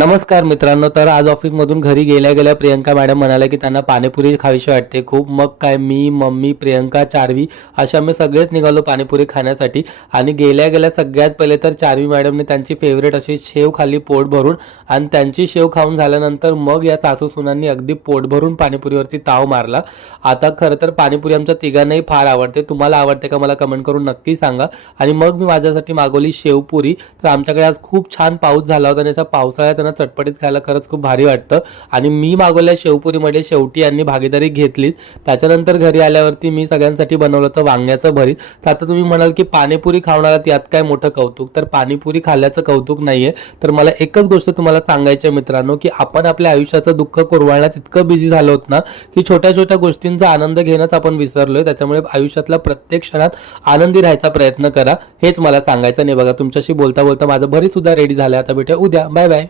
नमस्कार मित्रांनो, तर आज ऑफिसमधून घरी गेल्या गेल्या प्रियंका मॅडम म्हणाल्या की त्यांना पाणीपुरी खावीशी वाटते खूप. मग काय, मी, मम्मी, प्रियंका, चार्वी अशा आम्ही सगळेच निघालो पाणीपुरी खाण्यासाठी. आणि गेल्या गेल्या सगळ्यात पहिले तर चार्वी मॅडमने त्यांची फेवरेट अशी शेव खाल्ली पोट भरून. आणि त्यांची शेव खाऊन झाल्यानंतर मग या सासू सुनांनी अगदी पोट भरून पाणीपुरीवरती ताव मारला. आता खरं तर पाणीपुरी आमच्या तिघांनाही फार आवडते. तुम्हाला आवडते का मला कमेंट करून नक्की सांगा. आणि मग मी माझ्यासाठी मागवली शेवपुरी. तर आमच्याकडे आज खूप छान पाऊस झाला होता आणि त्या पावसाळ्यात चटपटीत खायला खरंच खूप भारी वाटतं. आणि मी मागवल्या शेवपुरीमध्ये शेवटी यांनी भागीदारी घेतली. त्याच्यानंतर घरी आल्यावरती मी सगळ्यांसाठी बनवलं होतं वांग्याचं भरीत. तर आता तुम्ही म्हणाल की पाणीपुरी खावणाऱ्यात यात काय मोठं कौतुक. तर पाणीपुरी खाल्ल्याचं कौतुक नाहीये. तर मला एकच गोष्ट तुम्हाला सांगायची आहे मित्रांनो, की आपण आपल्या आयुष्याचं दुःख कुरवाळण्यात इतकं बिझी झालो होत ना, की छोट्या छोट्या गोष्टींचा आनंद घेणंच आपण विसरलोय. त्याच्यामुळे आयुष्यातल्या प्रत्येक क्षणात आनंदी राहायचा प्रयत्न करा, हेच मला सांगायचं नाही. बघा, तुमच्याशी बोलता बोलता माझं भरीत सुद्धा रेडी झालं. आता भेटूया उद्या. Bye bye.